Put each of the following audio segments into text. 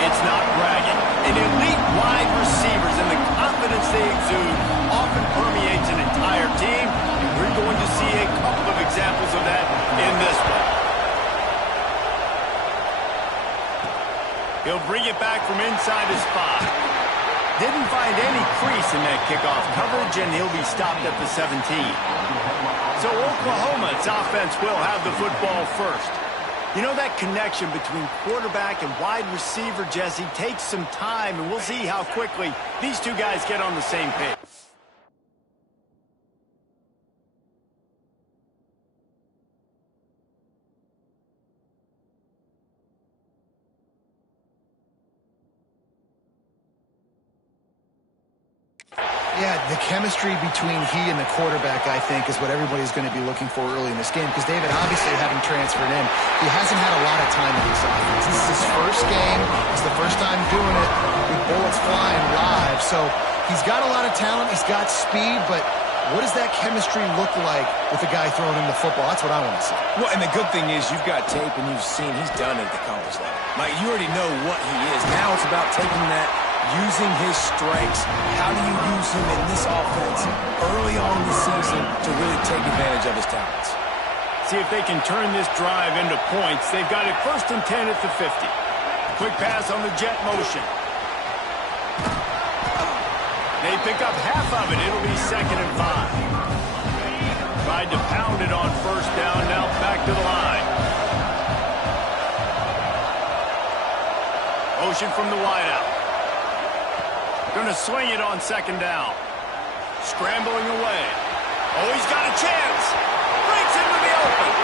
It's not bragging. And elite wide receivers and the confidence they exude often permeates an entire team, and we're going to see a couple of examples of that in this one. He'll bring it back from inside his spot. Didn't find any crease in that kickoff coverage, and he'll be stopped at the 17. So Oklahoma's offense will have the football first. You know, that connection between quarterback and wide receiver, Jesse, takes some time, and we'll see how quickly these two guys get on the same page. Yeah, the chemistry between he and the quarterback, I think, is what everybody's going to be looking for early in this game. Because David, obviously, having transferred in, he hasn't had a lot of time in this offense. This is his first game. It's the first time doing it with bullets flying live. So he's got a lot of talent. He's got speed. But what does that chemistry look like with the guy throwing him the football? That's what I want to see. Well, and the good thing is you've got tape and you've seen he's done it at the college level. Like, you already know what he is. Now it's about taking that, using his strengths. How do you use him in this offense early on in the season to really take advantage of his talents? See if they can turn this drive into points. They've got it 1st and 10 at the 50. Quick pass on the jet motion. They pick up half of it. It'll be 2nd and 5. Tried to pound it on 1st down. Now back to the line. Motion from the wideout. Going to swing it on 2nd down. Scrambling away. Oh, he's got a chance. Breaks into the open.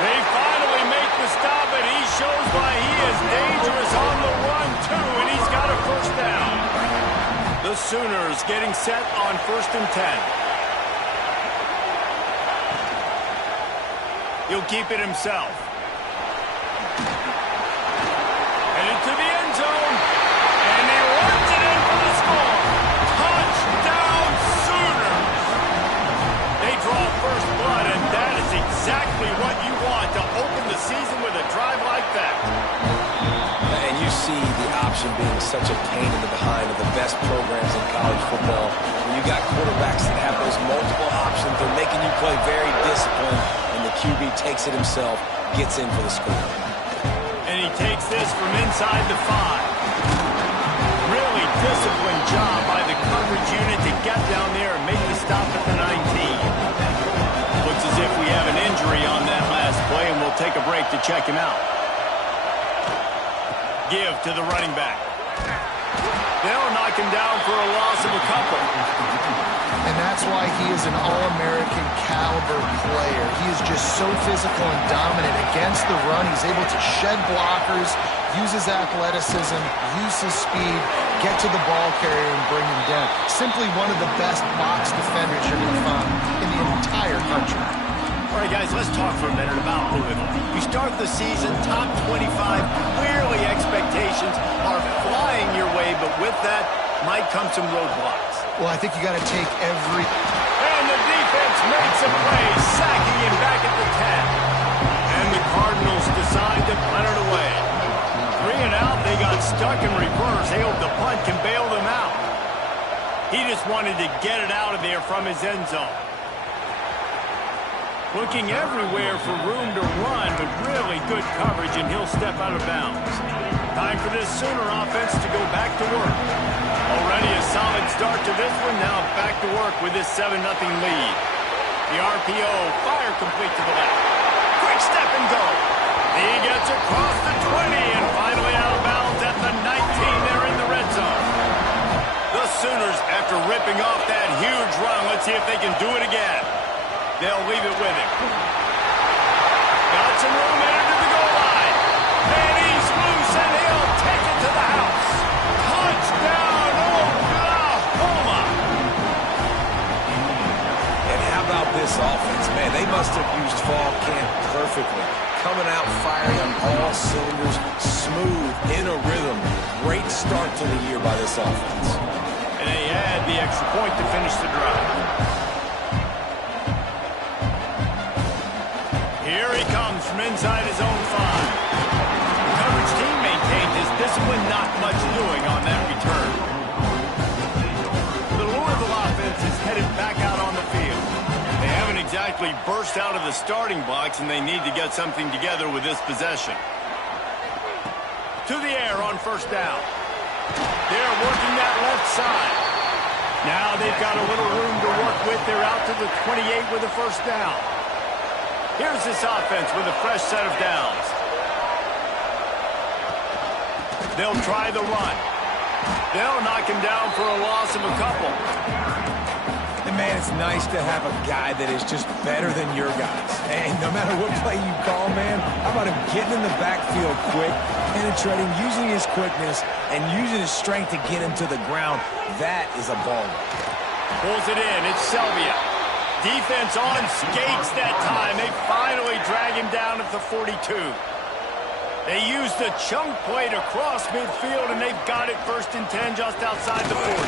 They finally make the stop, and he shows why he is dangerous on the run, too, and he's got a 1st down. The Sooners getting set on 1st and 10. He'll keep it himself. Headed to the end zone. And he runs it in for the score. Touchdown, Sooners. They draw first blood, and that is exactly what you want to open the season with a drive like that. And you see the option being such a pain in the behind of the best programs in college football. When you got quarterbacks that have those multiple options, they're making you play very disciplined, and the QB takes it himself, gets in for the score. And he takes this from inside the 5. Really disciplined job by the coverage unit to get down there and make the stop at the 19. Looks as if we have an injury on that last play, and we'll take a break to check him out. Give to the running back. They'll knock him down for a loss of a couple. And that's why he is an All-American caliber player. He is just so physical and dominant against the run. He's able to shed blockers, use his athleticism, use his speed, get to the ball carrier and bring him down. Simply one of the best box defenders you're going to find in the entire country. All right, guys, let's talk for a minute about Louisville. You start the season top 25. Clearly expectations are flying your way, but with that might come some roadblocks. Well, I think you got to take every... And the defense makes a play, sacking him back at the 10. And the Cardinals decide to punt it away. 3 and out, they got stuck in reverse. They hope the punt can bail them out. He just wanted to get it out of there from his end zone. Looking everywhere for room to run, but really good coverage, and he'll step out of bounds. Time for this Sooner offense to go back to work. Already a solid start to this one. Now back to work with this 7-0 lead. The RPO, fire complete to the left. Quick step and go. He gets across the 20 and finally out of bounds at the 19. They're in the red zone. The Sooners, after ripping off that huge run, let's see if they can do it again. They'll leave it with him. Got some room headed to the goal line. And he's loose, and he'll take it to the house. Touchdown, Oklahoma. And how about this offense? Man, they must have used fall camp perfectly. Coming out firing on all cylinders, smooth, in a rhythm. Great start to the year by this offense. And they had the extra point to finish the drive. Here he comes from inside his own 5. The coverage team maintained his discipline not basically burst out of the starting blocks, and they need to get something together with this possession. To the air on first down. They're working that left side. Now they've got a little room to work with. They're out to the 28 with a first down. Here's this offense with a fresh set of downs. They'll try the run. They'll knock him down for a loss of a couple. And man, it's nice to have a guy that is just better than your guys. And no matter what play you call, man, how about him getting in the backfield quick, penetrating, using his quickness, and using his strength to get him to the ground. That is a ball. Pulls it in. It's Selvia. Defense on skates that time. They finally drag him down at the 42. They used the chunk play to cross midfield, and they've got it 1st and 10 just outside the 40.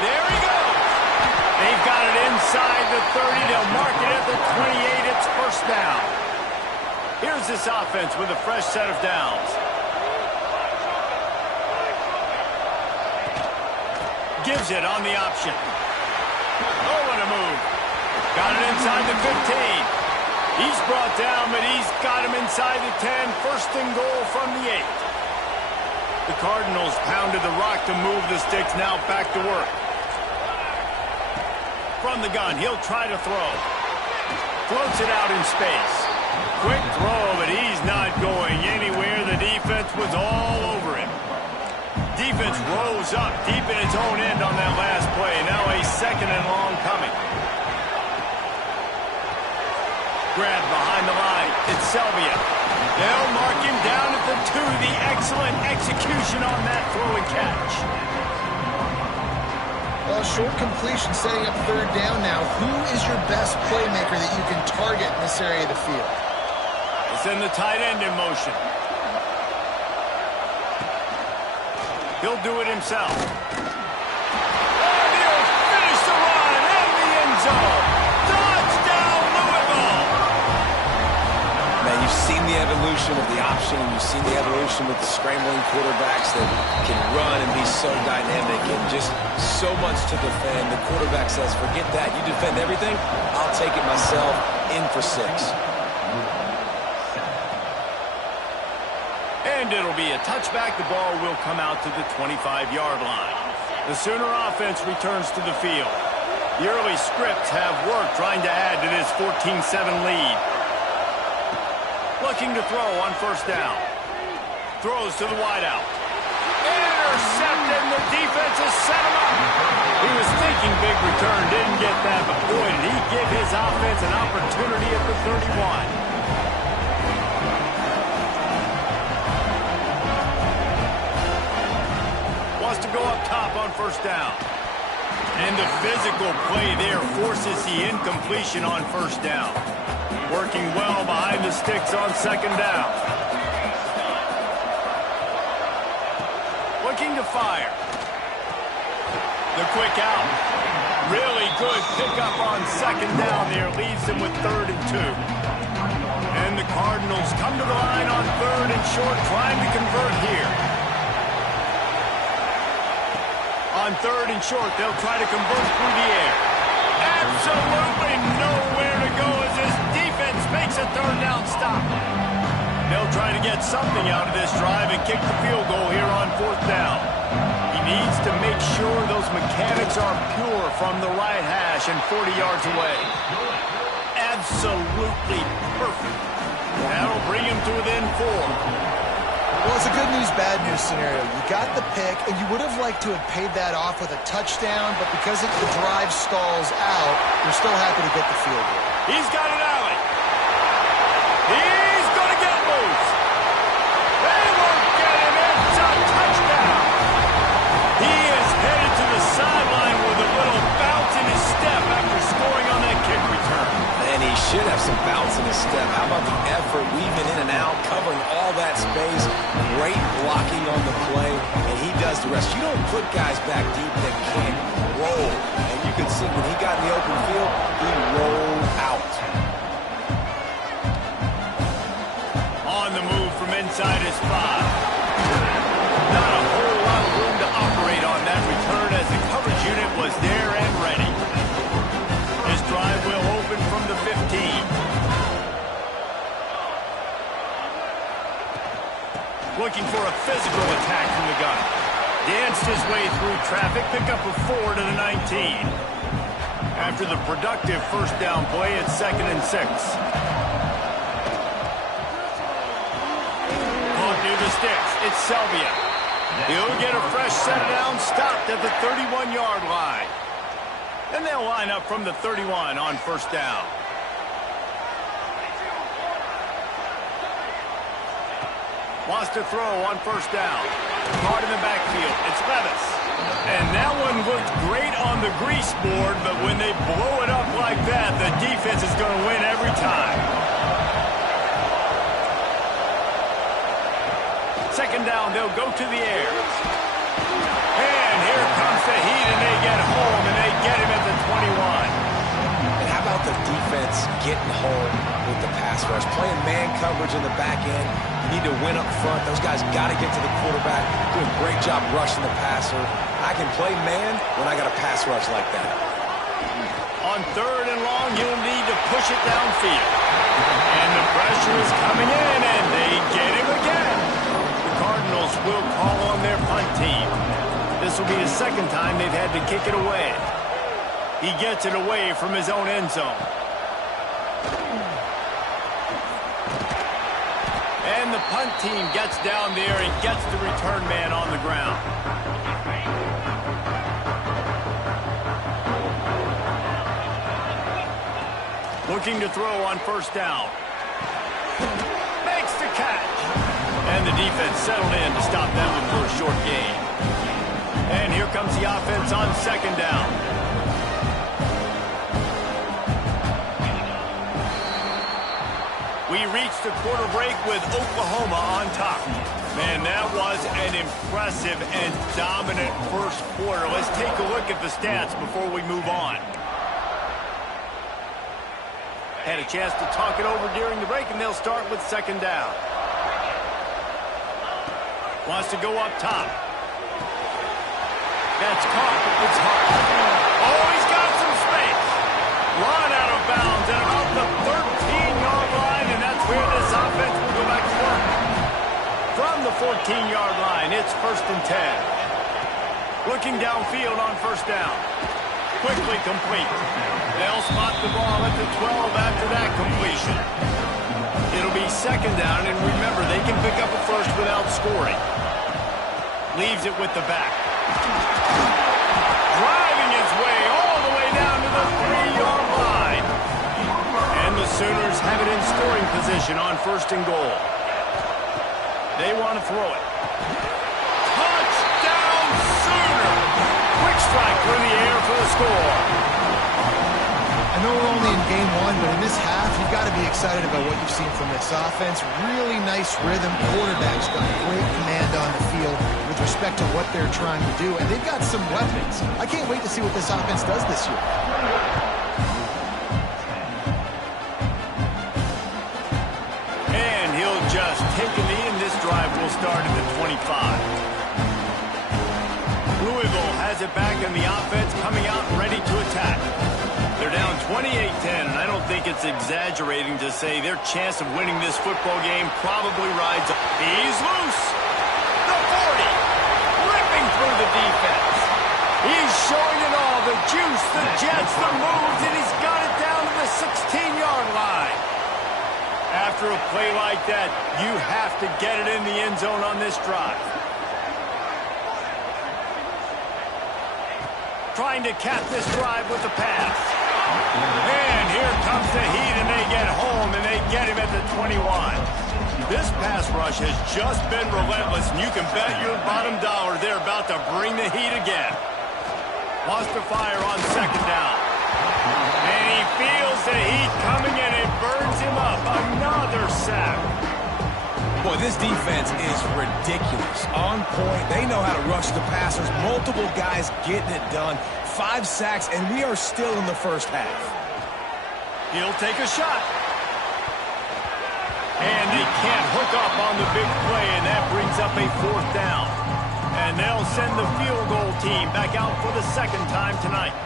There he goes. They've got it inside the 30. They'll mark it at the 28. It's first down. Here's this offense with a fresh set of downs. Gives it on the option. Oh, what a move. Got it inside the 15. He's brought down, but he's got him inside the 10. 1st and goal from the 8. The Cardinals pounded the rock to move the sticks. Now back to work. From the gun, he'll try to throw. Floats it out in space. Quick throw, but he's not going anywhere. The defense was all over him. Defense rose up deep in its own end on that last play. Now a 2nd and long coming. Grab behind the line. It's Selvia. They'll mark him down at the 2. The excellent execution on that throw and catch. Well, short completion setting up 3rd down now. Who is your best playmaker that you can target in this area of the field? Send the tight end in motion. He'll do it himself. And he'll finish the run in the end zone. Touchdown, Louisville! Man, you've seen the evolution of the option, and you've seen the evolution with the scrambling quarterbacks that can run and be so dynamic and just so much to defend. The quarterback says, forget that. You defend everything, I'll take it myself. In for 6. And it'll be a touchback. The ball will come out to the 25-yard line. The Sooner offense returns to the field. The early scripts have worked trying to add to this 14-7 lead. Looking to throw on first down. Throws to the wideout. Intercepted, and the defense has set him up. He was thinking big return, didn't get that, but boy, did he give his offense an opportunity at the 31. To go up top on first down. And the physical play there forces the incompletion on first down. Working well behind the sticks on 2nd down. Looking to fire. The quick out. Really good pickup on 2nd down there. Leaves them with 3rd and 2. And the Cardinals come to the line on 3rd and short, trying to convert here. On 3rd and short, they'll try to convert through the air. Absolutely nowhere to go as this defense makes a 3rd down stop. They'll try to get something out of this drive and kick the field goal here on 4th down. He needs to make sure those mechanics are pure from the right hash and 40 yards away. Absolutely perfect. That'll bring him to within 4. Well, it's a good news, bad news scenario. You got the pick, and you would have liked to have paid that off with a touchdown, but because the drive stalls out, you're still happy to get the field goal. He's got an alley. He's going to get loose. They won't get him. It's a touchdown. He is headed to the sideline with a little bounce in his step after scoring on that kick return. And he should have some bounce in his step. How about the effort, weaving in and out, covering all that space, great blocking on the play, and he does the rest. You don't put guys back deep that can't roll. And you can see when he got in the open field, he rolled out. On the move from inside his 5. Not a whole lot of room to operate on that return as the coverage unit was there and ready. This drive will open looking for a physical attack from the gun. Danced his way through traffic, pick up a 4 to the 19. After the productive first down play, it's 2nd and 6. Caught near the sticks. It's Selvia. He'll get a fresh set down, stopped at the 31-yard line. And they'll line up from the 31 on first down. Wants to throw on first down. Caught in the backfield. It's Levis. And that one looked great on the grease board, but when they blow it up like that, the defense is going to win every time. Second down, they'll go to the air. And here comes the heat, and they get home, and they get him at the 21. And how about the defense getting home with the pass rush? Playing man coverage in the back end. You need to win up front. Those guys got to get to the quarterback. Do a great job rushing the passer. I can play man when I got a pass rush like that. On 3rd and long, you'll need to push it downfield. And the pressure is coming in, and they get him again. The Cardinals will call on their punt team. This will be the second time they've had to kick it away. He gets it away from his own end zone. And the punt team gets down there and gets the return man on the ground. Looking to throw on first down. Makes the catch. And the defense settled in to stop that one for a short gain. And here comes the offense on second down. We reached the quarter break with Oklahoma on top. Man, that was an impressive and dominant first quarter. Let's take a look at the stats before we move on. Had a chance to talk it over during the break, and they'll start with second down. Wants to go up top. That's caught. It's hard. Oh, he's got some space. Run out of bounds at about the 13-yard line, and that's where this offense will go back to work. From the 14-yard line, it's 1st and 10. Looking downfield on first down. Quickly complete. They'll spot the ball at the 12 after that completion. It'll be second down, and remember, they can pick up a first without scoring. Leaves it with the back. Driving his way all the way down to the 3-yard line. And the Sooners have it in scoring position on 1st and goal. They want to throw it. Touchdown, Sooner! Quick strike through the air for the score. I know we're only in game 1, but in this half, you've got to be excited about what you've seen from this offense. Really nice rhythm. Quarterback's got great command on the field with respect to what they're trying to do, and they've got some weapons. I can't wait to see what this offense does this year. And he'll just take a knee, and this drive will start at the 25. Louisville has it back, and the offense coming out ready to attack. They're down 28-10, and I don't think it's exaggerating to say their chance of winning this football game probably rides up. He's loose. The 40. Ripping through the defense. He's showing it all. The juice, the jets, the moves, and he's got it down to the 16-yard line. After a play like that, you have to get it in the end zone on this drive. Trying to cap this drive with the pass. And here comes the heat, and they get home, and they get him at the 21. This pass rush has just been relentless, and you can bet your bottom dollar they're about to bring the heat again. Wants to fire on second down. And he feels the heat coming, and it burns him up. Another sack. Boy, this defense is ridiculous. On point. They know how to rush the passers. Multiple guys getting it done. 5 sacks, and we are still in the first half. He'll take a shot. And they can't hook up on the big play, and that brings up a 4th down. And they'll send the field goal team back out for the second time tonight.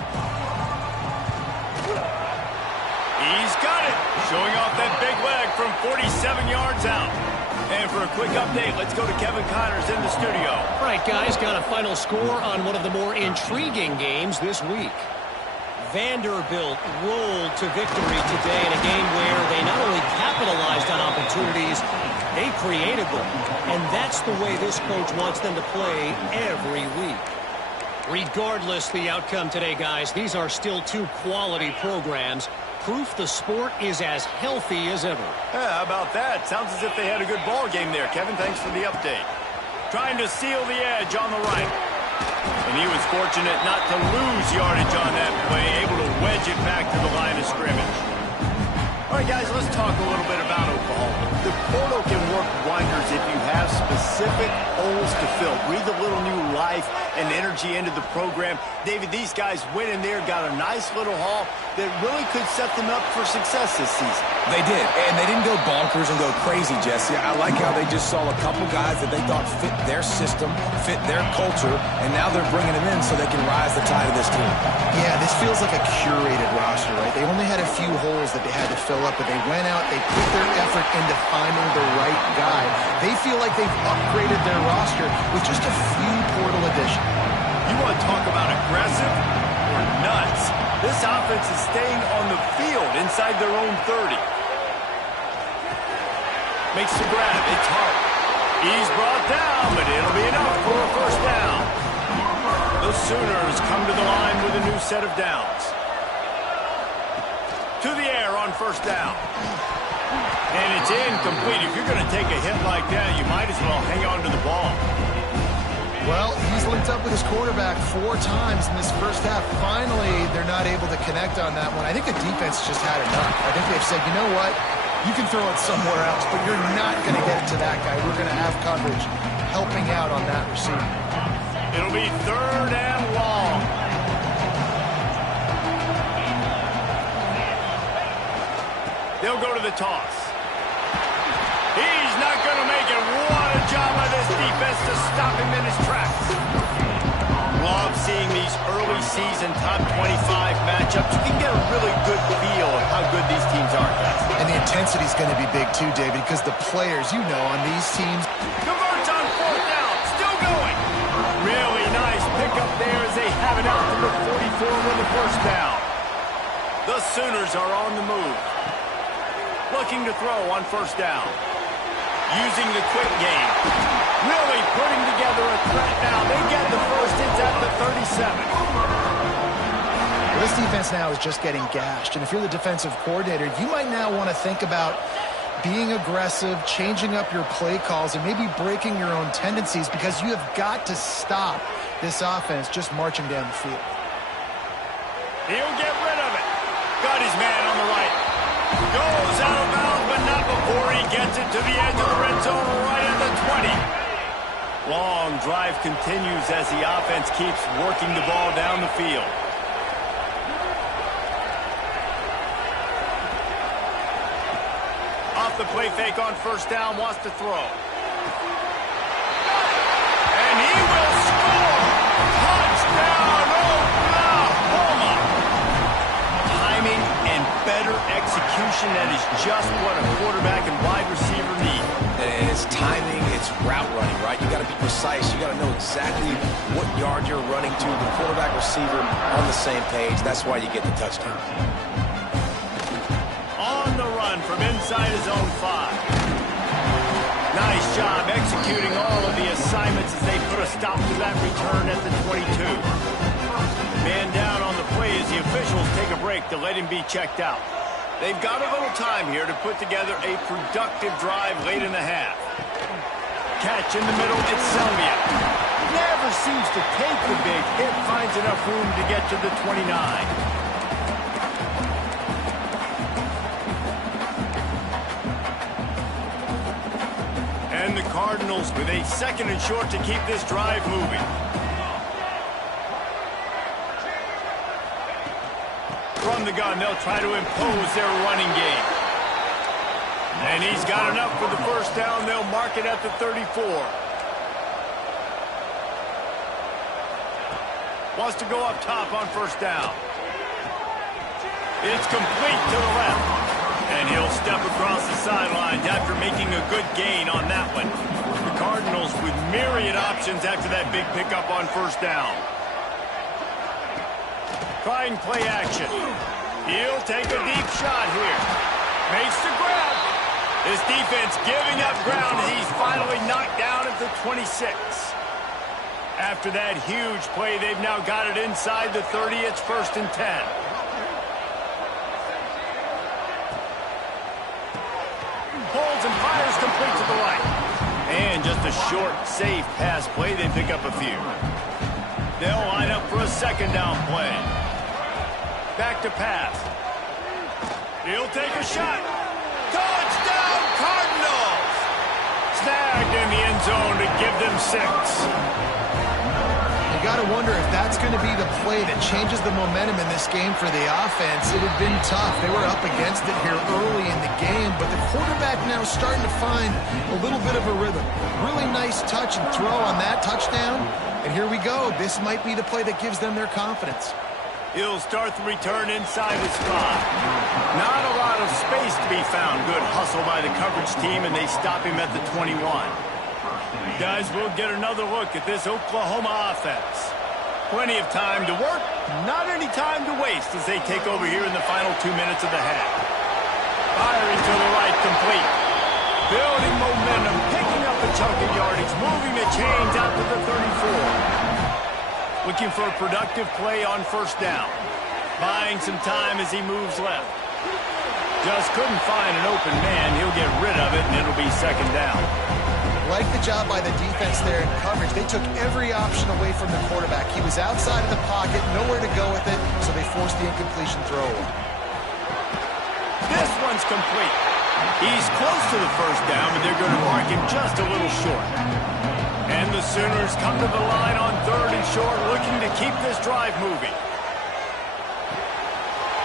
He's got it. Showing off that big leg from 47 yards out. And for a quick update, let's go to Kevin Connors in the studio. All right, guys, got a final score on one of the more intriguing games this week. Vanderbilt rolled to victory today in a game where they not only capitalized on opportunities, they created them. And that's the way this coach wants them to play every week. Regardless the outcome today, guys, these are still two quality programs. Proof the sport is as healthy as ever. Yeah, how about that? Sounds as if they had a good ball game there. Kevin, thanks for the update. Trying to seal the edge on the right. And he was fortunate not to lose yardage on that play, able to wedge it back to the line of scrimmage. All right, guys, let's talk a little bit about Oklahoma. The portal can work wonders if you have specific holes to fill. Breathe a little new life and energy into the program. David, these guys went in there, got a nice little haul that really could set them up for success this season. They did, and they didn't go bonkers and go crazy, Jesse. I like how they just saw a couple guys that they thought fit their system, fit their culture, and now they're bringing them in so they can rise the tide of this team. Yeah, this feels like a curated roster, right? They only had a few holes that they had to fill up, but they went out, they put their effort into finding the right guy. They feel like they've upgraded their roster with just a few portal additions. You want to talk about aggressive or nuts? This offense is staying on the field inside their own 30. Makes the grab. It's hard. He's brought down, but it'll be enough for a first down. The Sooners come to the line with a new set of downs. To the air on first down. And it's incomplete. If you're going to take a hit like that, you might as well hang on to the ball. Well, he's linked up with his quarterback 4 times in this first half. Finally, they're not able to connect on that one. I think the defense just had enough. I think they've said, you know what? You can throw it somewhere else, but you're not going to get it to that guy. We're going to have coverage helping out on that receiver. It'll be 3rd and long. They'll go to the toss. He's not going to make it. What a job by this defense to stop him in his tracks. Love seeing these early season top 25 matchups. You can get a really good feel of how good these teams are, guys. And the intensity is going to be big too, David, because the players, you know, on these teams. Converts on 4th down. Still going. Really nice pickup there as they have it out to the 44 with the first down. The Sooners are on the move. Looking to throw on first down. Using the quick game. Really putting together a threat now. They get the first. It's at the 37. Well, this defense now is just getting gashed. And if you're the defensive coordinator, you might now want to think about being aggressive, changing up your play calls, and maybe breaking your own tendencies because you have got to stop this offense just marching down the field. He'll get rid of it. Got his man on the right. Goes out of bounds, but not before he gets it to the edge of the red zone right at the 20. Long drive continues as the offense keeps working the ball down the field. Off the play fake on first down, wants to throw. And he will score! Touchdown, Oklahoma! Timing and better execution, that is just what a quarterback and wide receiver need. And it's timing, it's route running, right? You got to be precise. You got to know exactly what yard you're running to. The quarterback receiver on the same page. That's why you get the touchdown. On the run from inside his own 5. Nice job executing all of the assignments as they put a stop to that return at the 22. Man down on the play as the officials take a break to let him be checked out. They've got a little time here to put together a productive drive late in the half. Catch in the middle, it's Sylvia. Never seems to take the big hit, finds enough room to get to the 29. And the Cardinals with a 2nd and short to keep this drive moving. From the gun, they'll try to impose their running game. And he's got enough for the first down. They'll mark it at the 34. Wants to go up top on first down. It's complete to the left. And he'll step across the sidelines after making a good gain on that one. The Cardinals with myriad options after that big pickup on first down. Trying play action. He'll take a deep shot here. Makes the grab. This defense giving up ground as he's finally knocked down at the 26. After that huge play, they've now got it inside the 30. It's 1st and 10. Holds and fires complete to the right. And just a short, safe pass play. They pick up a few. They'll line up for a 2nd down play. Back to pass. He'll take a shot. Touchdown, Cardinals! Snagged in the end zone to give them 6. You got to wonder if that's going to be the play that changes the momentum in this game for the offense. It had been tough. They were up against it here early in the game, but the quarterback now is starting to find a little bit of a rhythm. Really nice touch and throw on that touchdown. And here we go. This might be the play that gives them their confidence. He'll start the return inside his spot. Not a lot of space to be found. Good hustle by the coverage team, and they stop him at the 21. Guys, we'll get another look at this Oklahoma offense. Plenty of time to work, not any time to waste as they take over here in the final 2 minutes of the half. Firing to the right, complete. Building momentum, picking up a chunk of yardage, moving the chains out to the 34. Looking for a productive play on first down. Buying some time as he moves left. Just couldn't find an open man. He'll get rid of it, and it'll be 2nd down. Like the job by the defense there in coverage. They took every option away from the quarterback. He was outside of the pocket, nowhere to go with it, so they forced the incompletion throw. This one's complete. He's close to the 1st down, but they're going to mark him just a little short. And the Sooners come to the line on 3rd and short, looking to keep this drive moving.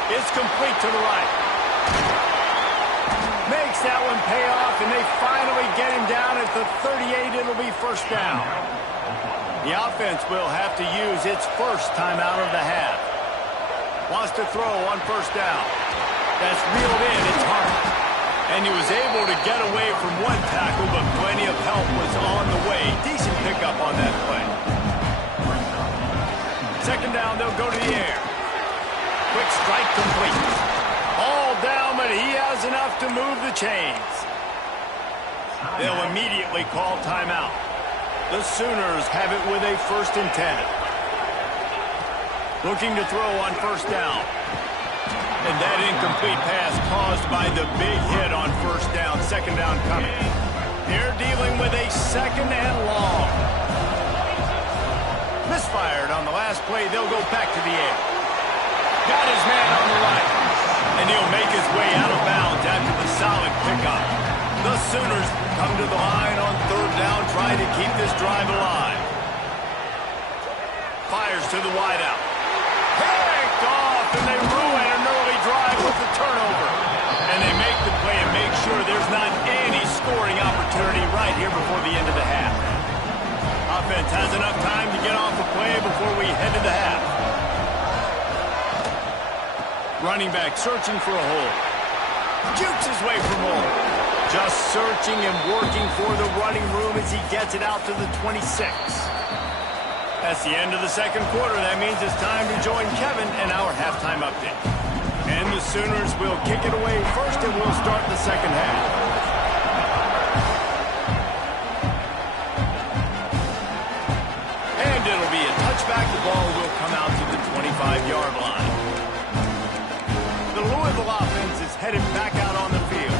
It's complete to the right. Makes that one pay off, and they finally get him down at the 38. It'll be 1st down. The offense will have to use its first timeout of the half. Wants to throw on 1st down. That's reeled in. It's hard. And he was able to get away from one tackle, but plenty of help was on the way. Decent pickup on that play. 2nd down, they'll go to the air. Quick strike complete. All down, but he has enough to move the chains. They'll immediately call timeout. The Sooners have it with a 1st and 10. Looking to throw on 1st down. And that incomplete pass caused by the big hit on 1st down. 2nd down coming. They're dealing with a 2nd and long. Misfired on the last play. They'll go back to the air. Got his man on the right. And he'll make his way out of bounds after the solid pickup. The Sooners come to the line on 3rd down, trying to keep this drive alive. Fires to the wideout. Picked off, and they ruin an early drive with the turnover. And they make the play and make sure there's not any scoring opportunity right here before the end of the half. Offense has enough time to get off the play before we head to the half. Running back searching for a hole. Jukes his way from hole. Just searching and working for the running room as he gets it out to the 26. That's the end of the 2nd quarter. That means it's time to join Kevin in our halftime update. And the Sooners will kick it away first, and we'll start the 2nd half. And it'll be a touchback. The ball will come out to the 25-yard line. The Louisville offense is headed back out on the field.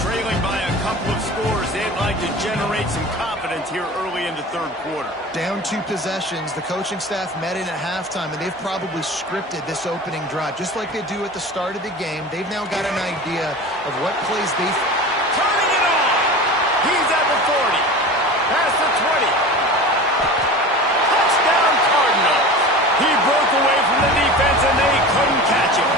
Trailing by a couple of scores, they'd like to generate some confidence here early in the 3rd quarter. Down 2 possessions. The coaching staff met in at halftime, and they've probably scripted this opening drive. Just like they do at the start of the game, they've now got an idea of what plays they... Turning it on! He's at the 40. Past the 20. Touchdown, Cardinals! He broke away from the defense, and they couldn't catch him.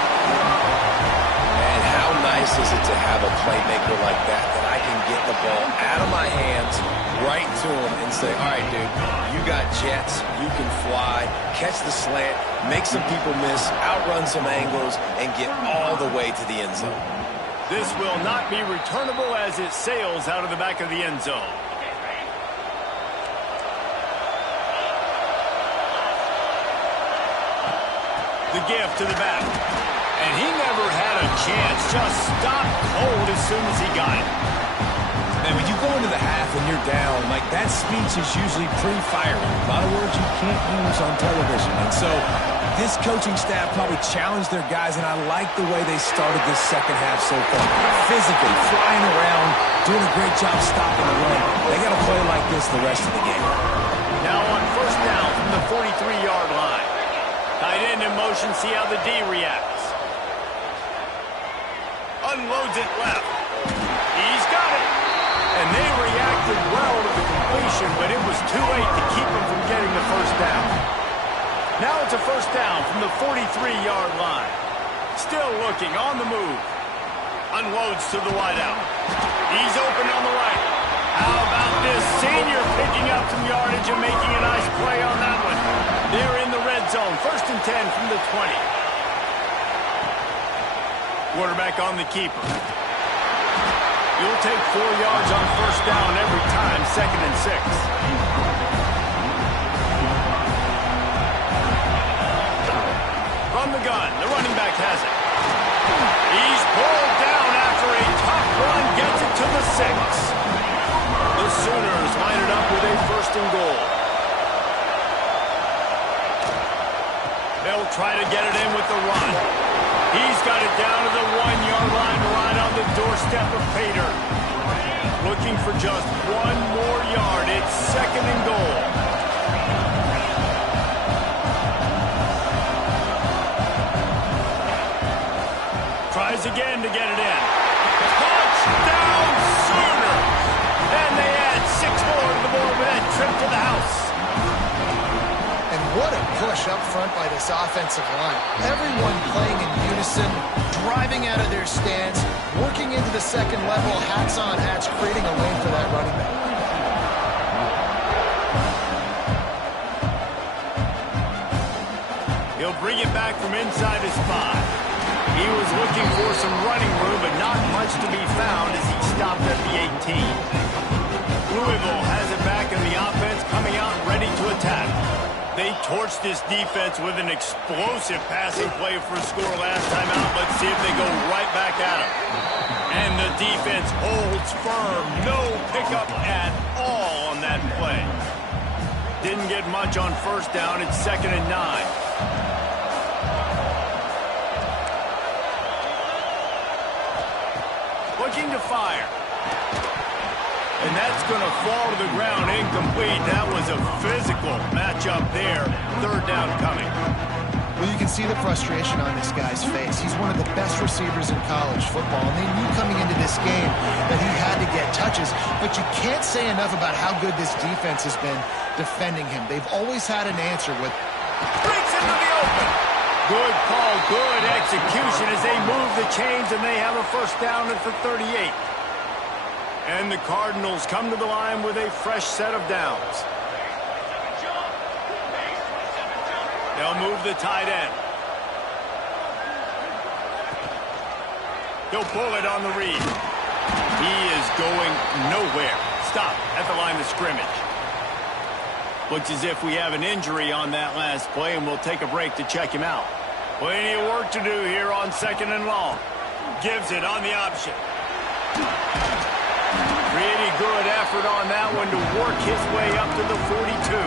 And how nice is it to have a playmaker like that I can get the ball out of my hands, right to him, and say, all right, dude, you got jets, you can fly, catch the slant, make some people miss, outrun some angles, and get all the way to the end zone. This will not be returnable as it sails out of the back of the end zone. The give to the back. And he never had a chance. Just stopped cold as soon as he got it. And when you go into the half and you're down, like that speech is usually pretty fiery. A lot of words you can't use on television. And so this coaching staff probably challenged their guys, and I like the way they started this second half so far. Physically, flying around, doing a great job stopping the run. They got to play like this the rest of the game. Now on first down from the 43-yard line. Tight end in motion, see how the D reacts. Unloads it left. He's got it. And they reacted well to the completion, but it was too late to keep him from getting the first down. Now it's a first down from the 43-yard line. Still looking, on the move. Unloads to the wideout. He's open on the right. How about this senior picking up some yardage and making a nice play on that one. They're in the red zone. First and 10 from the 20. Quarterback on the keeper. You'll take 4 yards on first down every time, second and 6. From the gun, the running back has it. He's pulled down after a tough run, gets it to the 6. The Sooners line it up with a first and goal. They'll try to get it in with the run. He's got it down to the 1-yard line right on the doorstep of Pater. Looking for just 1 more yard. It's second and goal. Tries again to get it in. Touchdown Sooners! And they add 6 more to the board with that trip to the house. And what a push up front by this offensive line. Everyone playing in unison, driving out of their stance, working into the second level, hats on hats, creating a lane for that running back. He'll bring it back from inside his 5. He was looking for some running room, but not much to be found as he stopped at the 18. Louisville has it back in the offense, coming out ready to attack. They torched this defense with an explosive passing play for a score last time out. Let's see if they go right back at him. And the defense holds firm. No pickup at all on that play. Didn't get much on first down. It's second and 9. Looking to fire. And that's going to fall to the ground incomplete. That was a physical matchup there. Third down coming. Well, you can see the frustration on this guy's face. He's one of the best receivers in college football, and they knew coming into this game that he had to get touches, but you can't say enough about how good this defense has been defending him. They've always had an answer with... Breaks into the open. Good call, good execution as they move the chains, and they have a first down at the 38. And the Cardinals come to the line with a fresh set of downs. They'll move the tight end. He'll pull it on the read. He is going nowhere. Stop at the line of scrimmage. Looks as if we have an injury on that last play, and we'll take a break to check him out. Plenty of work to do here on second and long. Gives it on the option. Pretty good effort on that one to work his way up to the 42.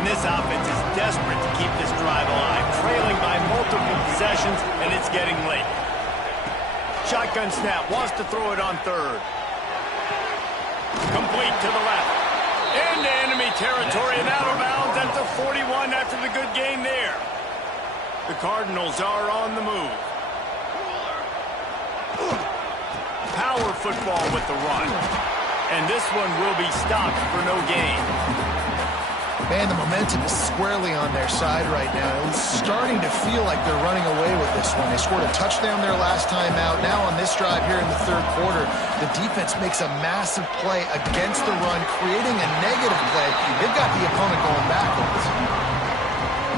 And this offense is desperate to keep this drive alive, trailing by multiple possessions, and it's getting late. Shotgun snap, wants to throw it on third. Complete to the left. Into enemy territory and out of bounds at the 41 after the good gain there. The Cardinals are on the move. Power football with the run. And this one will be stopped for no gain. Man, the momentum is squarely on their side right now. It's starting to feel like they're running away with this one. They scored a touchdown their last time out. Now on this drive here in the third quarter, the defense makes a massive play against the run, creating a negative play. They've got the opponent going backwards.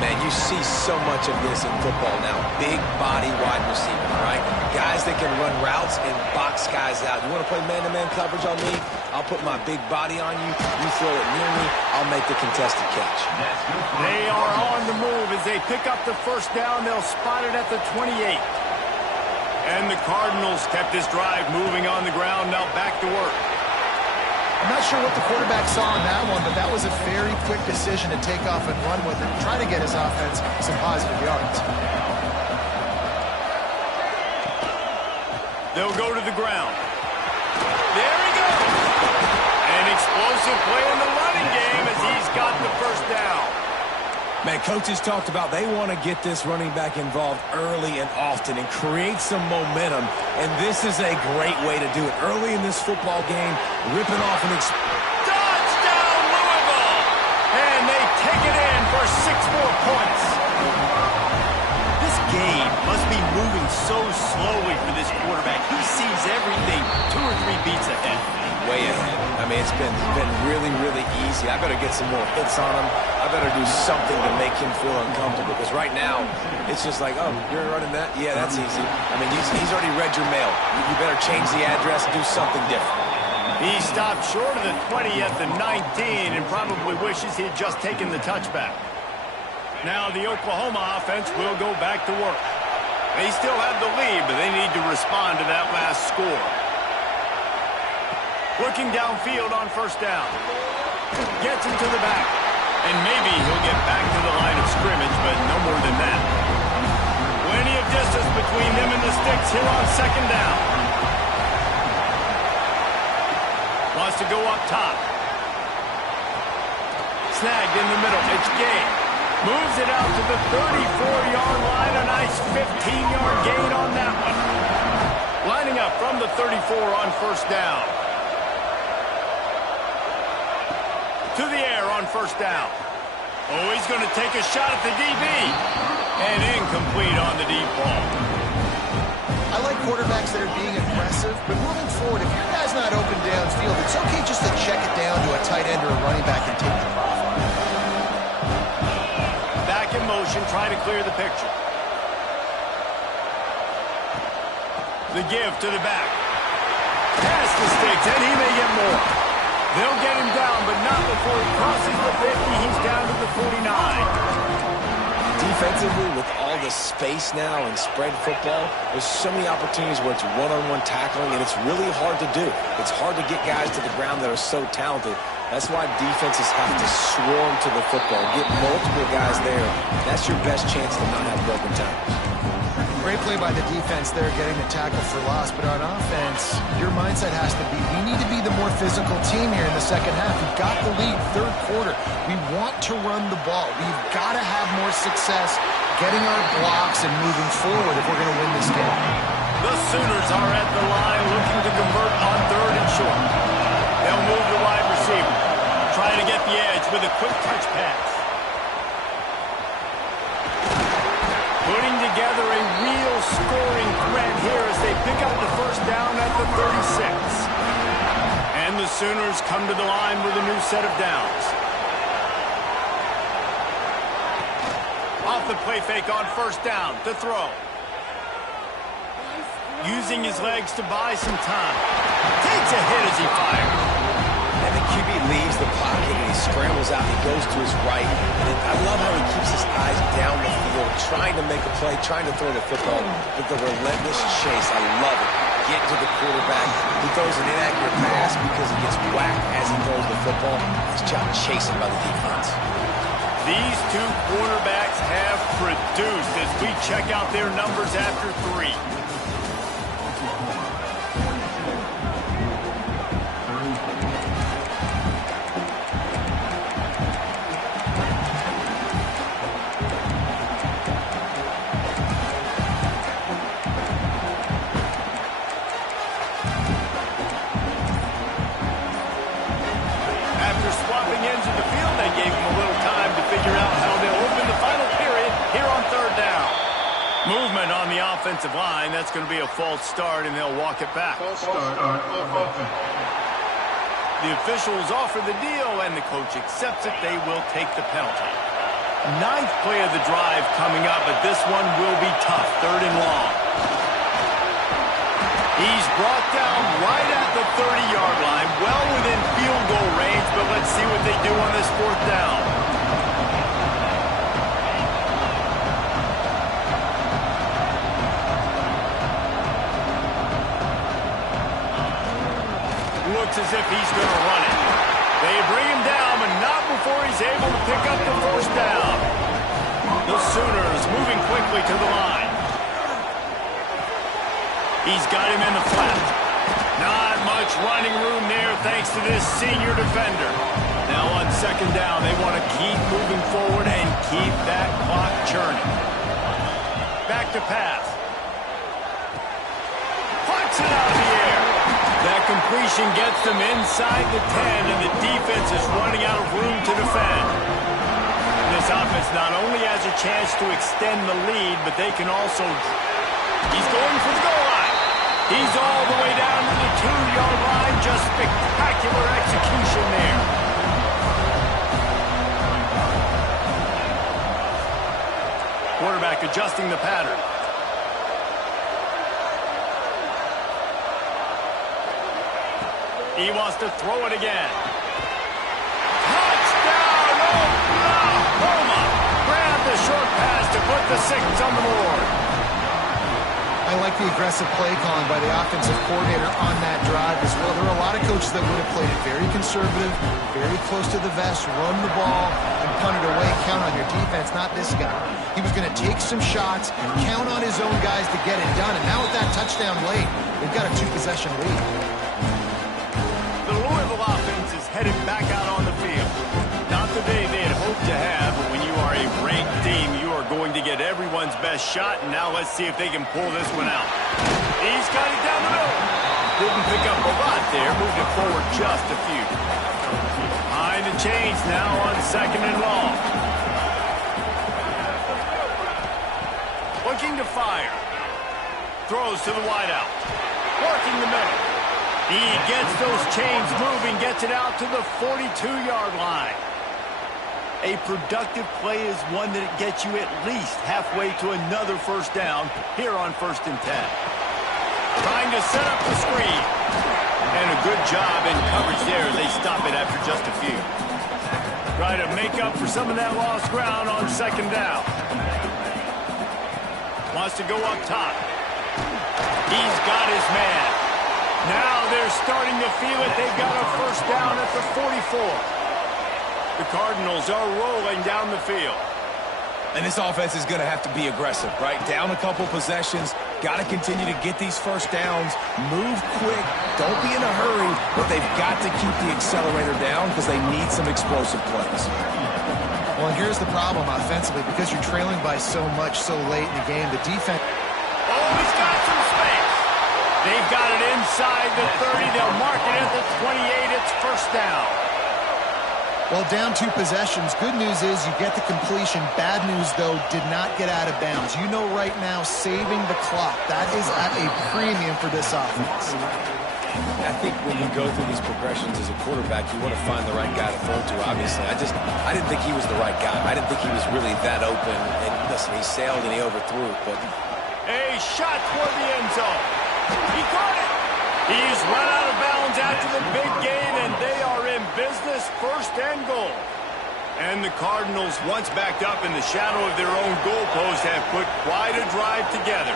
man, you see so much of this in football now. Big body wide receiver, right? Guys that can run routes and box guys out. You want to play man-to-man coverage on me? I'll put my big body on you. You throw it near me, I'll make the contested catch. They are on the move as they pick up the first down. They'll spot it at the 28. And the Cardinals kept this drive moving on the ground. Now back to work. I'm not sure what the quarterback saw on that one, but that was a very quick decision to take off and run with it, try to get his offense some positive yards. They'll go to the ground. There he goes. An explosive play in the running game as he's got the first down. Man, coaches talked about they want to get this running back involved early and often and create some momentum, and this is a great way to do it. Early in this football game, ripping off an touchdown, Louisville! And they take it in for 6 more points. This game must be moving so slowly for this quarterback. He sees everything 2 or 3 beats ahead. way ahead. I mean, it's been really, really easy. I better get some more hits on him. I better do something to make him feel uncomfortable, because right now it's just like, oh, you're running that? Yeah, that's easy. I mean, he's already read your mail. You better change the address and do something different. He stopped short of the 20 at the 19 and probably wishes he had just taken the touchback. Now the Oklahoma offense will go back to work. They still have the lead, but they need to respond to that last score. Looking downfield on first down. Gets him to the back. And maybe he'll get back to the line of scrimmage, but no more than that. Plenty of distance between them and the sticks here on second down. Wants to go up top. Snagged in the middle. It's Gay. Moves it out to the 34-yard line. A nice 15-yard gain on that one. Lining up from the 34 on first down. To the air on first down. Oh, he's going to take a shot at the DB. And incomplete on the deep ball. I like quarterbacks that are being aggressive, but moving forward, if your guy's not open downfield, it's okay just to check it down to a tight end or a running back and take the off. Back in motion, try to clear the picture. The give to the back. Pass the sticks, and he may get more. They'll get him down, but not before he crosses the 50. He's down to the 49. Defensively, with all the space now and spread football, there's so many opportunities where it's one-on-one tackling, and it's really hard to do. It's hard to get guys to the ground that are so talented. That's why defenses have to swarm to the football, get multiple guys there. That's your best chance to not have broken tackles. Great play by the defense there, getting the tackle for loss. But on offense, your mindset has to be, we need to be the more physical team here in the second half. We've got the lead, third quarter. We want to run the ball. We've got to have more success getting our blocks and moving forward if we're going to win this game. The Sooners are at the line looking to convert on third and short. They'll move the wide receiver. Try to get the edge with a quick touch pass. Putting together a real scoring threat here as they pick up the first down at the 36. And the Sooners come to the line with a new set of downs. Off the play fake on first down to throw. Using his legs to buy some time. Takes a hit as he fires. And the QB leaves the pocket and he scrambles out. He goes to his right. And I love how he keeps his eyes down the field, trying to make a play, trying to throw the football with the relentless chase. I love it. Getting to the quarterback. He throws an inaccurate pass because he gets whacked as he throws the football. His job chasing by the defense. These two quarterbacks have produced as we check out their numbers after 3. Movement on the offensive line. That's going to be a false start, and they'll walk it back. False start on offense. The officials offer the deal, and the coach accepts it. They will take the penalty. Ninth play of the drive coming up, but this one will be tough. 3rd and long. He's brought down right at the 30-yard line, well within field goal range, but let's see what they do on this 4th down. Looks as if he's going to run it. They bring him down, but not before he's able to pick up the 1st down. The Sooners moving quickly to the line. He's got him in the flat. Not much running room there thanks to this senior defender. Now on 2nd down, they want to keep moving forward and keep that clock churning. Back to pass. Puts it out of the air. That completion gets them inside the 10, and the defense is running out of room to defend. This offense not only has a chance to extend the lead, but they can also... He's going for the goal line. He's all the way down to the 2-yard line. Just spectacular execution there. Quarterback adjusting the pattern. He wants to throw it again. Touchdown, Oklahoma! Grab the short pass to put the 6 on the board. I like the aggressive play calling by the offensive coordinator on that drive as well. There are a lot of coaches that would have played it very conservative, very close to the vest, run the ball, and punt it away. Count on your defense, not this guy. He was going to take some shots, count on his own guys to get it done. And now with that touchdown late, they've got a 2-possession lead. The Louisville offense is headed back out on the field. Not the day they had hoped to have, but when you are a ranked team, you are going to get everyone's best shot, and now let's see if they can pull this one out. He's got it down the middle. Didn't pick up a lot there, moved it forward just a few. Behind the chains now on 2nd and long. Looking to fire. Throws to the wideout. Working the middle. He gets those chains moving, gets it out to the 42-yard line. A productive play is one that gets you at least halfway to another 1st down here on 1st and 10. Trying to set up the screen. And a good job in coverage there as they stop it after just a few. Try to make up for some of that lost ground on 2nd down. Wants to go up top. He's got his man. Now they're starting to feel it. They've got a 1st down at the 44. The Cardinals are rolling down the field. And this offense is going to have to be aggressive, right? Down a couple possessions. Got to continue to get these 1st downs. Move quick. Don't be in a hurry. But they've got to keep the accelerator down because they need some explosive plays. Well, and here's the problem offensively. Because you're trailing by so much so late in the game, the defense... Oh, he's got some space. They've got it inside the 30. They'll mark it at the 28. It's 1st down. Well, down 2 possessions. Good news is you get the completion. Bad news, though, did not get out of bounds. You know right now, saving the clock. That is at a premium for this offense. I think when you go through these progressions as a quarterback, you want to find the right guy to throw to, obviously. I didn't think he was the right guy. I didn't think he was really that open. And listen, he sailed and he overthrew it, but... A shot toward the end zone. He caught it. He's run out of bounds after the big gain, and they are in business, 1st and goal. And the Cardinals, once backed up in the shadow of their own goalpost, have put quite a drive together.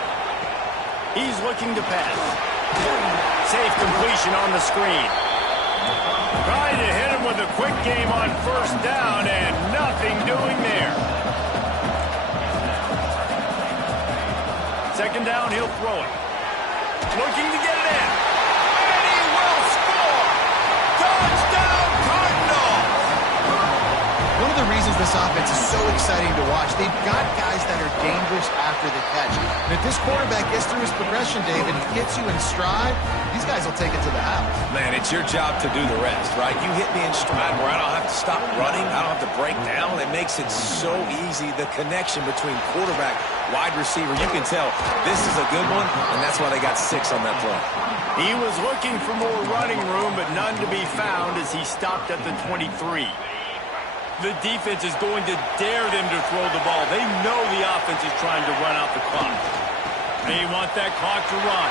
He's looking to pass. Safe completion on the screen. Trying to hit him with a quick game on 1st down, and nothing doing there. 2nd down, he'll throw it. Looking to get it in. And he will score! Touchdown, Cardinals! One of the reasons this offense is so exciting to watch, they've got guys that are dangerous after the catch. And if this quarterback gets through his progression, David, and gets you in stride, these guys will take it to the house. Man, it's your job to do the rest, right? You hit me in stride where I don't have to stop running. I don't have to break down. It makes it so easy. The connection between quarterback, wide receiver, you can tell this is a good one, and that's why they got 6 on that play. He was looking for more running room, but none to be found as he stopped at the 23. The defense is going to dare them to throw the ball. They know the offense is trying to run out the clock. They want that clock to run.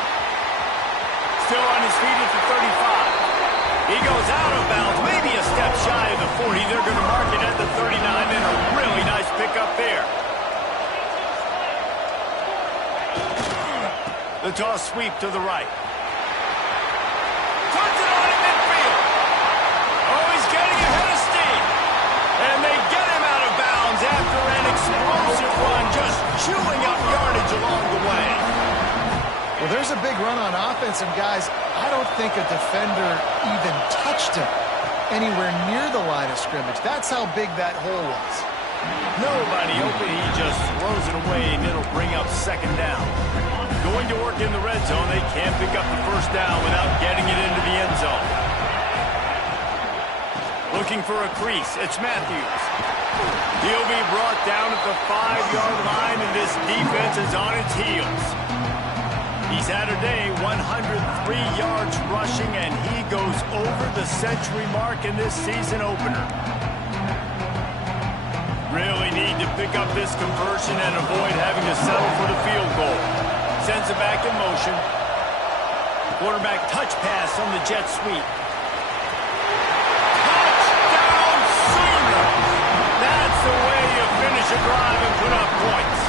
Still on his feet at the 35. He goes out of bounds, maybe a step shy of the 40. They're going to mark it at the 39, and a really nice pickup there. The toss sweep to the right. Puts it on in midfield. Oh, he's getting ahead of steam. And they get him out of bounds after an explosive run, just chewing up yardage along the way. Well, there's a big run on offense, and guys, I don't think a defender even touched him anywhere near the line of scrimmage. That's how big that hole was. Nobody open. He just throws it away, and it'll bring up second down. Going to work in the red zone. They can't pick up the first down without getting it into the end zone. Looking for a crease. It's Matthews. He'll be brought down at the 5-yard line, and this defense is on its heels. He's had a day, 103 yards rushing, and he goes over the century mark in this season opener. Really need to pick up this conversion and avoid having to settle for the field goal. Sends it back in motion. Quarterback touch pass on the jet sweep. Touchdown Sooners! That's the way you finish a drive and put up points.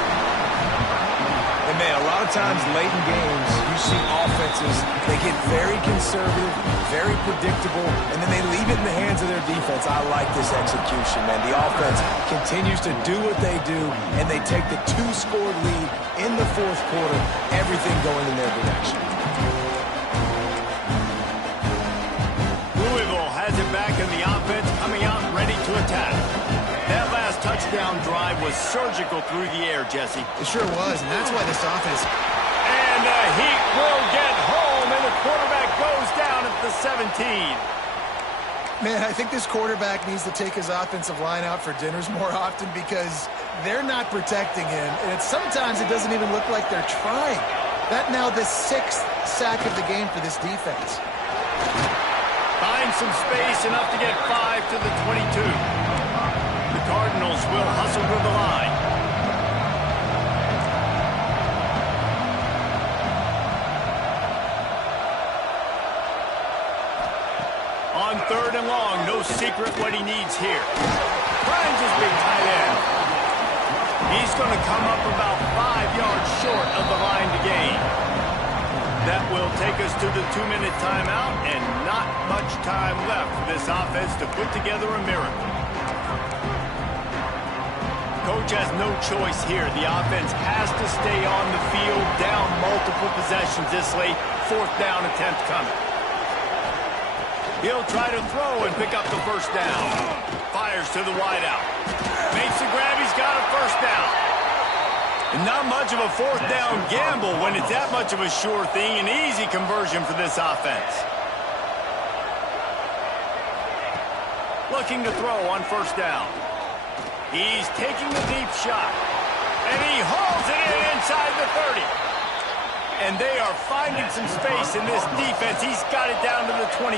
And man, a lot of times late in games, you see offenses, they get very conservative, very predictable, and then they leave it in the hands of their defense. I like this execution, man. The offense continues to do what they do, and they take the 2-score lead in the fourth quarter, everything going in their direction. Louisville has it back in the offense, coming out ready to attack. That last touchdown drive was surgical through the air, Jesse. It sure was, and that's why this offense... And the Heat will get home, and the quarterback goes down at the 17. Man, I think this quarterback needs to take his offensive line out for dinners more often because they're not protecting him, and sometimes it doesn't even look like they're trying. That now the 6th sack of the game for this defense. Finds some space, enough to get 5 to the 22. The Cardinals will hustle to the line. On 3rd and long, no secret what he needs here. Finds his big tight end. He's going to come up about 5 yards short of the line to gain. That will take us to the 2-minute timeout, and not much time left for this offense to put together a miracle. Coach has no choice here. The offense has to stay on the field, down multiple possessions this late. 4th down attempt coming. He'll try to throw and pick up the first down. Fires to the wideout. Makes the grab. He's got a first down. And not much of a 4th down gamble when it's that much of a sure thing. An easy conversion for this offense. Looking to throw on 1st down. He's taking the deep shot. And he hauls it in inside the 30. And they are finding some space in this defense. He's got it down to the 25.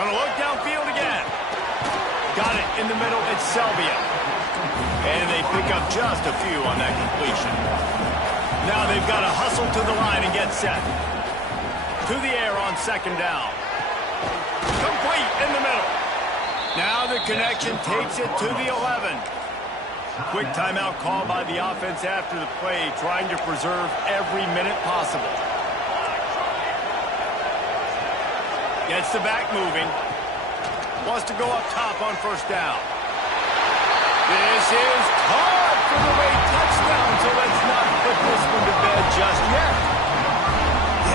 Gonna look downfield again. Got it in the middle. It's Selvia. And they pick up just a few on that completion. Now they've got to hustle to the line and get set. To the air on 2nd down. Complete in the middle. Now the connection takes it to the 11. Quick timeout call by the offense after the play, trying to preserve every minute possible. Gets the back moving. Wants to go up top on 1st down. This is caught for the late touchdown, so let's not put this one to bed just yet.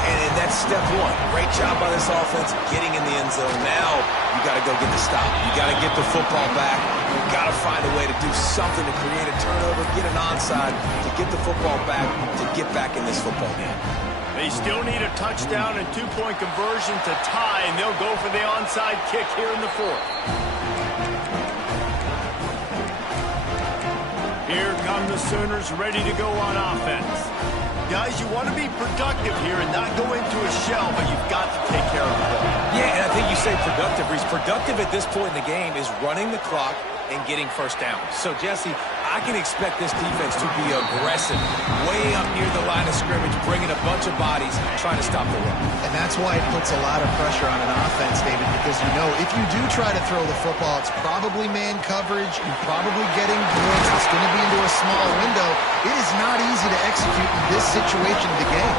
And that's step 1. Great job by this offense getting in the end zone. Now you got to go get the stop. You got to get the football back. You got to find a way to do something to create a turnover, get an onside, to get the football back, to get back in this football game. They still need a touchdown and 2-point conversion to tie, and they'll go for the onside kick here in the 4th. Here come the Sooners ready to go on offense. guys. You want to be productive here and not go into a shell, but you've got to take care of the ball. Yeah, and I think you say productive. He's productive at this point in the game is running the clock and getting first down. So, Jesse, I can expect this defense to be aggressive, way up near the line of scrimmage, bringing a bunch of bodies, trying to stop the run. And that's why it puts a lot of pressure on an offense, David, because you know if you do try to throw the football, it's probably man coverage, you're probably getting blitz, it's going to be into a small window. It is not easy to execute in this situation of the game.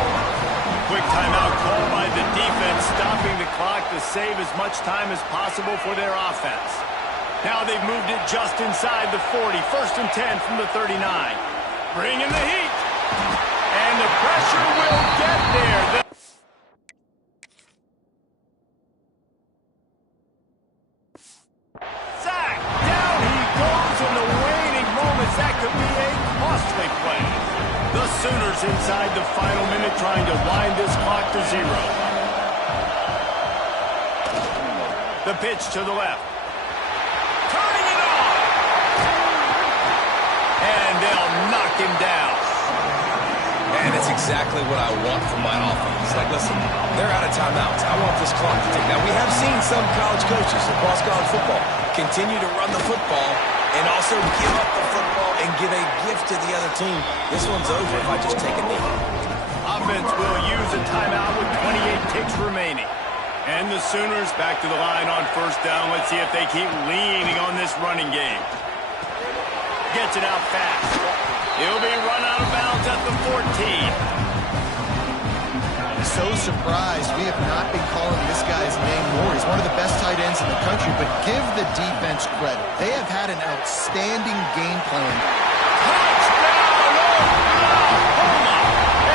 Quick timeout call by the defense, stopping the clock to save as much time as possible for their offense. Now they've moved it just inside the 40. 1st and 10 from the 39. Bring in the heat. And the pressure will get there. Sack. Down he goes in the waiting moments. That could be a costly play. The Sooners inside the final minute trying to wind this clock to 0. The pitch to the left. Turning it on. And they'll knock him down. And it's exactly what I want from my offense. Like, listen, they're out of timeouts. I want this clock to tick. Now, we have seen some college coaches across college football continue to run the football and also give up the football and give a gift to the other team. This one's over if I just take a knee. Offense will use a timeout with 28 ticks remaining. And the Sooners back to the line on 1st down. Let's see if they keep leaning on this running game. Gets it out fast. He'll be run out of bounds at the 14. So surprised we have not been calling this guy's name more. He's one of the best tight ends in the country, but give the defense credit. They have had an outstanding game plan. Touchdown, Oklahoma!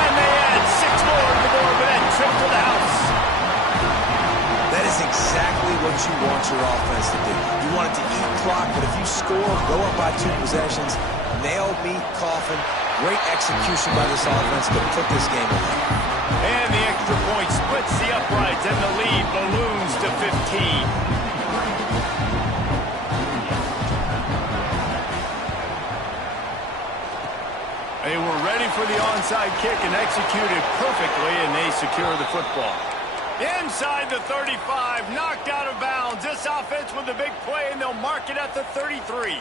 And they add 6 more to the board with that trip to the house. That is exactly what you want your offense to do. You want it to eat clock, but if you score, go up by 2 possessions, nail, meet, coffin, great execution by this offense to put this game away. And the extra point splits the uprights, and the lead balloons to 15. They were ready for the onside kick and executed perfectly, and they secure the football. Inside the 35, knocked out of bounds. This offense with a big play, and they'll mark it at the 33.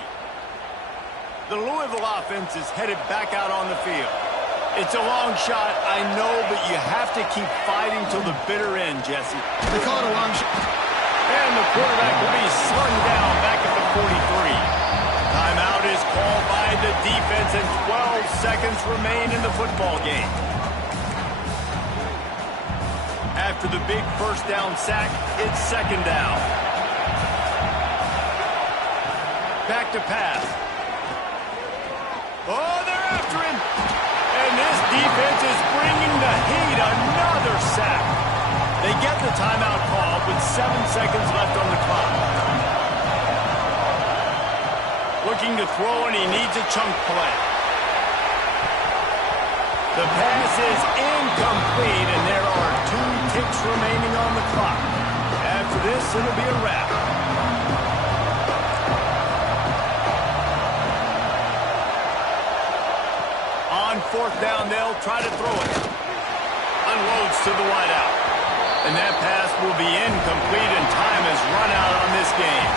The Louisville offense is headed back out on the field. It's a long shot, I know, but you have to keep fighting till the bitter end, Jesse. They call it a long shot. And the quarterback will be slung down back at the 43. Timeout is called by the defense, and 12 seconds remain in the football game. After the big 1st down sack, it's 2nd down. Back to pass. Oh, they're after him. And this defense is bringing the heat. Another sack. They get the timeout call with 7 seconds left on the clock. Looking to throw, and he needs a chunk play. The pass is incomplete, and there are 2 ticks remaining on the clock. After this, it'll be a wrap. On 4th down, they'll try to throw it. Unloads to the wideout. And that pass will be incomplete, and time has run out on this game.